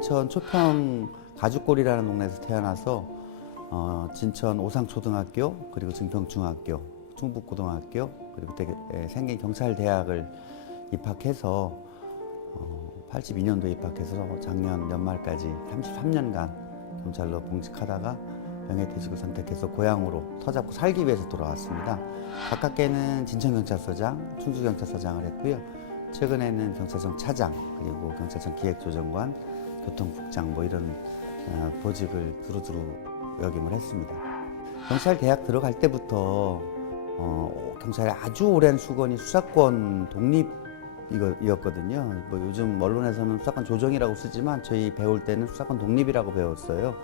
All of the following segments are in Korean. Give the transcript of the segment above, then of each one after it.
진천 초평 가죽골이라는 동네에서 태어나서 진천 오상초등학교, 그리고 증평중학교, 충북고등학교, 그리고 그때 생긴 경찰대학을 입학해서 82년도에 입학해서 작년 연말까지 33년간 경찰로 봉직하다가 명예퇴직을 선택해서 고향으로 터잡고 살기 위해서 돌아왔습니다. 가깝게는 진천경찰서장, 충주경찰서장을 했고요. 최근에는 경찰청 차장, 그리고 경찰청 기획조정관, 교통국장 뭐 이런 보직을 두루두루 역임을 했습니다. 경찰대학 들어갈 때부터 경찰의 아주 오랜 수건이 수사권 독립이었거든요. 뭐 요즘 언론에서는 수사권 조정이라고 쓰지만 저희 배울 때는 수사권 독립이라고 배웠어요.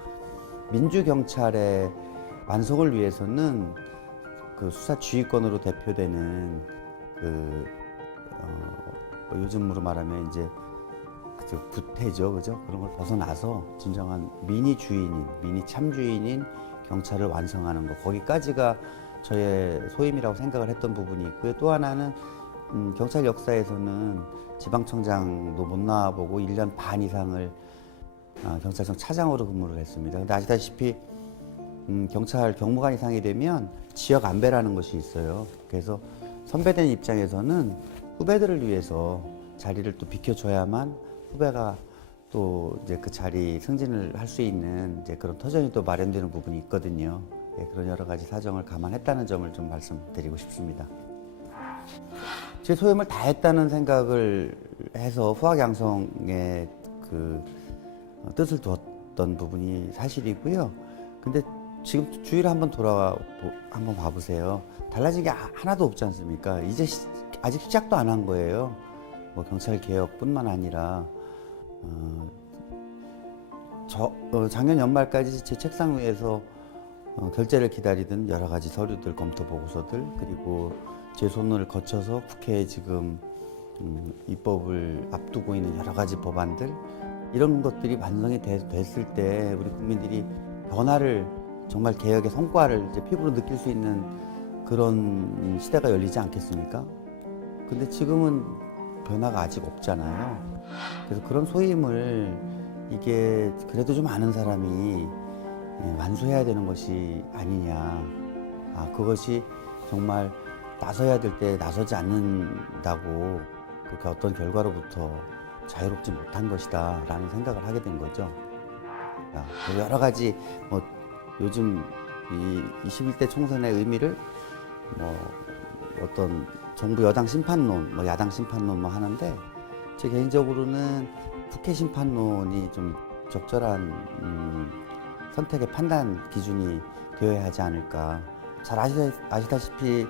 민주경찰의 완성을 위해서는 그 수사 지휘권으로 대표되는 뭐 요즘으로 말하면 이제 구태죠, 그죠? 그런 걸 벗어나서 진정한 미니 주인인, 미니 참주인인 경찰을 완성하는 것, 거기까지가 저의 소임이라고 생각을 했던 부분이 있고요. 또 하나는 경찰 역사에서는 지방청장도 못 나와보고 1년 반 이상을 경찰청 차장으로 근무를 했습니다. 근데 아시다시피 경찰 경무관 이상이 되면 지역 안배라는 것이 있어요. 그래서 선배된 입장에서는 후배들을 위해서 자리를 또 비켜줘야만 후배가 또 이제 그 자리 승진을 할 수 있는 이제 그런 터전이 또 마련되는 부분이 있거든요. 예, 그런 여러 가지 사정을 감안했다는 점을 좀 말씀드리고 싶습니다. 제 소임을 다 했다는 생각을 해서 후학양성의 그 뜻을 두었던 부분이 사실이고요. 근데 지금 주위를 한번 한번 봐보세요. 달라진 게 하나도 없지 않습니까? 이제 아직 시작도 안 한 거예요. 뭐 경찰 개혁뿐만 아니라 작년 연말까지 제 책상 위에서 결재를 기다리던 여러 가지 서류들, 검토 보고서들, 그리고 제 손을 거쳐서 국회에 지금 입법을 앞두고 있는 여러 가지 법안들, 이런 것들이 완성이 됐을 때 우리 국민들이 변화를, 정말 개혁의 성과를 이제 피부로 느낄 수 있는 그런 시대가 열리지 않겠습니까? 근데 지금은 변화가 아직 없잖아요. 그래서 그런 소임을 이게 그래도 좀 아는 사람이 완수해야 되는 것이 아니냐. 그것이 정말 나서야 될 때 나서지 않는다고 그 어떤 결과로부터 자유롭지 못한 것이다 라는 생각을 하게 된 거죠. 여러 가지 뭐 요즘 이 21대 총선의 의미를 뭐 어떤 정부 여당 심판론, 뭐 야당 심판론 뭐 하는데, 제 개인적으로는 국회 심판론이 좀 적절한 선택의 판단 기준이 되어야 하지 않을까. 잘 아시다시피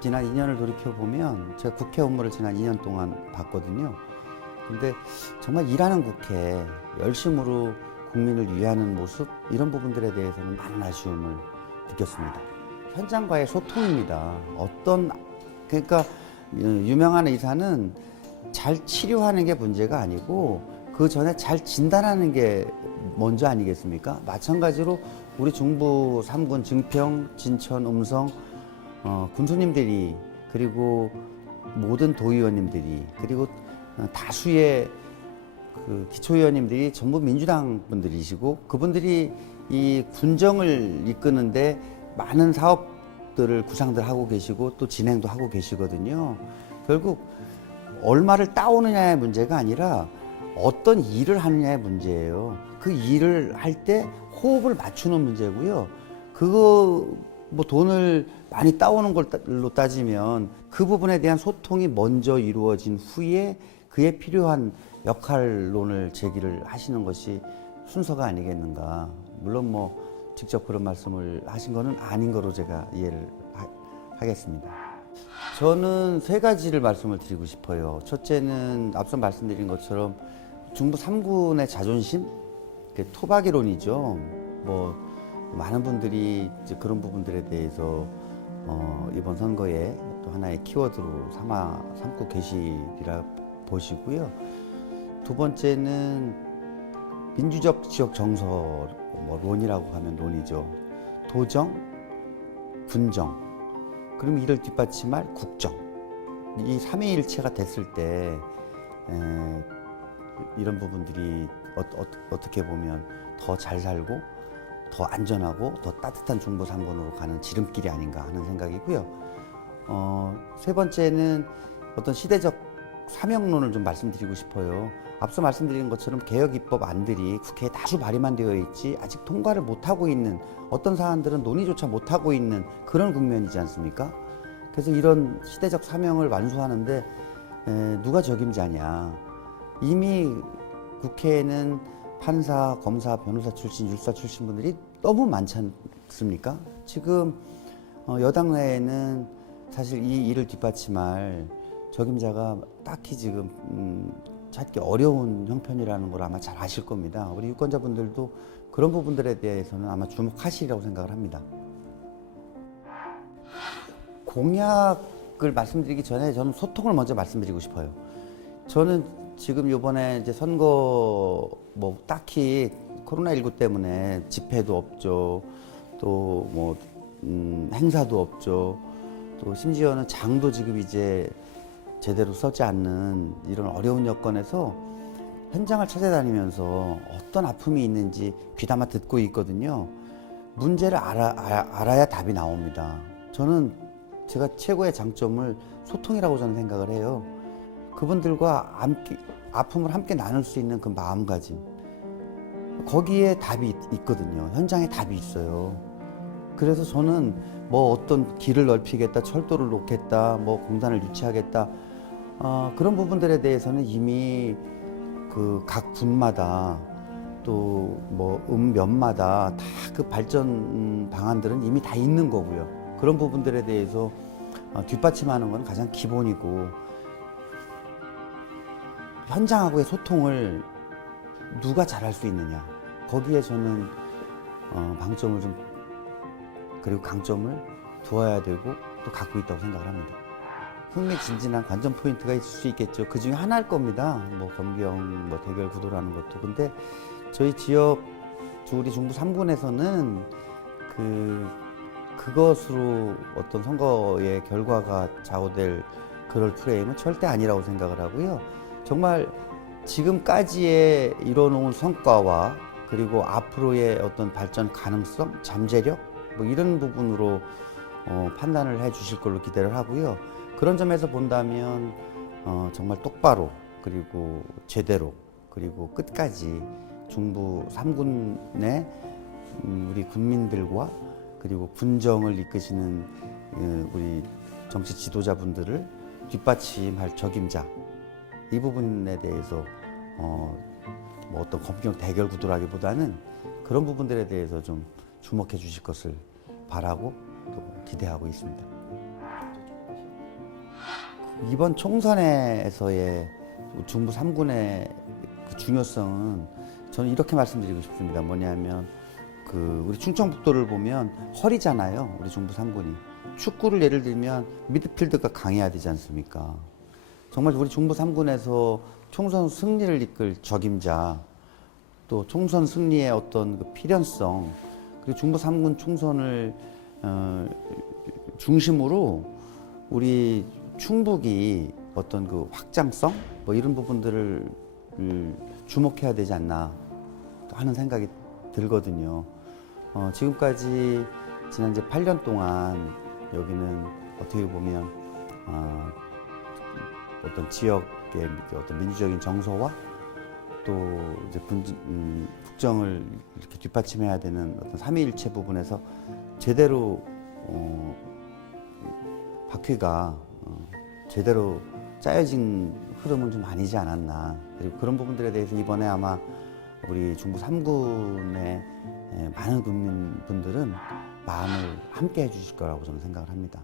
지난 2년을 돌이켜 보면 제가 국회 업무를 지난 2년 동안 봤거든요. 근데 정말 일하는 국회, 열심으로 국민을 위하는 모습, 이런 부분들에 대해서는 많은 아쉬움을 느꼈습니다. 현장과의 소통입니다. 그러니까 유명한 의사는 잘 치료하는 게 문제가 아니고 그 전에 잘 진단하는 게 먼저 아니겠습니까? 마찬가지로 우리 중부 3군 증평, 진천, 음성 군수님들이, 그리고 모든 도의원님들이, 그리고 다수의 그 기초의원님들이 전부 민주당 분들이시고, 그분들이 이 군정을 이끄는데 많은 사업들을 구상들 하고 계시고 또 진행도 하고 계시거든요. 결국 얼마를 따오느냐의 문제가 아니라 어떤 일을 하느냐의 문제예요. 그 일을 할 때 호흡을 맞추는 문제고요. 그거 뭐 돈을 많이 따오는 걸로 따지면 그 부분에 대한 소통이 먼저 이루어진 후에 그에 필요한 역할론을 제기를 하시는 것이 순서가 아니겠는가. 물론 뭐 직접 그런 말씀을 하신 거는 아닌 거로 제가 이해를 하겠습니다. 저는 세 가지를 말씀을 드리고 싶어요. 첫째는 앞서 말씀드린 것처럼 중부 3군의 자존심, 토박이론이죠. 뭐 많은 분들이 이제 그런 부분들에 대해서 이번 선거에 또 하나의 키워드로 삼고 계시리라 보시고요. 두 번째는 민주적 지역 정서, 뭐 론이라고 하면 론이죠. 도정, 군정, 그럼 이를 뒷받침할 국정. 이 삼위일체가 됐을 때 이런 부분들이 어떻게 보면 더 잘 살고 더 안전하고 더 따뜻한 중부 3군으로 가는 지름길이 아닌가 하는 생각이고요. 세 번째는 어떤 시대적 사명론을 좀 말씀드리고 싶어요. 앞서 말씀드린 것처럼 개혁 입법 안들이 국회에 다수 발의만 되어 있지 아직 통과를 못하고 있는, 어떤 사안들은 논의조차 못하고 있는 그런 국면이지 않습니까? 그래서 이런 시대적 사명을 완수하는데 누가 적임자냐. 이미 국회에는 판사, 검사, 변호사 출신, 율사 출신 분들이 너무 많지 않습니까? 지금 여당 내에는 사실 이 일을 뒷받침할 적임자가 딱히 지금 찾기 어려운 형편이라는 걸 아마 잘 아실 겁니다. 우리 유권자분들도 그런 부분들에 대해서는 아마 주목하시리라고 생각을 합니다. 공약을 말씀드리기 전에 저는 소통을 먼저 말씀드리고 싶어요. 저는 지금 이번에 이제 선거 뭐 딱히 코로나19 때문에 집회도 없죠. 또 뭐 행사도 없죠. 또 심지어는 장도 지금 이제 제대로 서지 않는 이런 어려운 여건에서 현장을 찾아다니면서 어떤 아픔이 있는지 귀담아 듣고 있거든요. 문제를 알아야 답이 나옵니다. 저는 제가 최고의 장점을 소통이라고 저는 생각을 해요. 그분들과 아픔을 함께 나눌 수 있는 그 마음가짐, 거기에 답이 있거든요. 현장에 답이 있어요. 그래서 저는 뭐 어떤 길을 넓히겠다, 철도를 놓겠다, 뭐 공단을 유치하겠다, 그런 부분들에 대해서는 이미 그 각 분마다 또 뭐 면마다 다 그 발전 방안들은 이미 다 있는 거고요. 그런 부분들에 대해서 뒷받침하는 건 가장 기본이고, 현장하고의 소통을 누가 잘할 수 있느냐, 거기에 저는 방점을 좀, 그리고 강점을 두어야 되고 또 갖고 있다고 생각을 합니다. 흥미진진한 관전 포인트가 있을 수 있겠죠. 그 중에 하나일 겁니다. 뭐 검경 뭐 대결 구도라는 것도. 근데 저희 지역 우리 중부 3군에서는 그것으로 어떤 선거의 결과가 좌우될 그럴 프레임은 절대 아니라고 생각을 하고요. 정말 지금까지의 이뤄놓은 성과와 그리고 앞으로의 어떤 발전 가능성, 잠재력 뭐 이런 부분으로 판단을 해 주실 걸로 기대를 하고요. 그런 점에서 본다면 정말 똑바로, 그리고 제대로, 그리고 끝까지 중부 3군의 우리 군민들과 그리고 군정을 이끄시는 우리 정치 지도자분들을 뒷받침할 적임자, 이 부분에 대해서 뭐 어떤 검경 대결 구도라기보다는 그런 부분들에 대해서 좀 주목해 주실 것을 바라고 또 기대하고 있습니다. 이번 총선에서의 중부 3군의 그 중요성은 저는 이렇게 말씀드리고 싶습니다. 뭐냐면 우리 충청북도를 보면 허리잖아요. 우리 중부 3군이. 축구를 예를 들면 미드필드가 강해야 되지 않습니까? 정말 우리 중부 3군에서 총선 승리를 이끌 적임자, 또 총선 승리의 어떤 그 필연성, 그리고 중부 3군 총선을 중심으로 우리 충북이 어떤 그 확장성 뭐 이런 부분들을 주목해야 되지 않나 하는 생각이 들거든요. 지금까지 지난 이제 8년 동안 여기는 어떻게 보면 어떤 지역의 어떤 민주적인 정서와 또 이제 국정을 이렇게 뒷받침해야 되는 어떤 삼위일체 부분에서 제대로 바퀴가 제대로 짜여진 흐름은 좀 아니지 않았나. 그리고 그런 부분들에 대해서 이번에 아마 우리 중부 3군의 많은 국민분들은 마음을 함께 해주실 거라고 저는 생각을 합니다.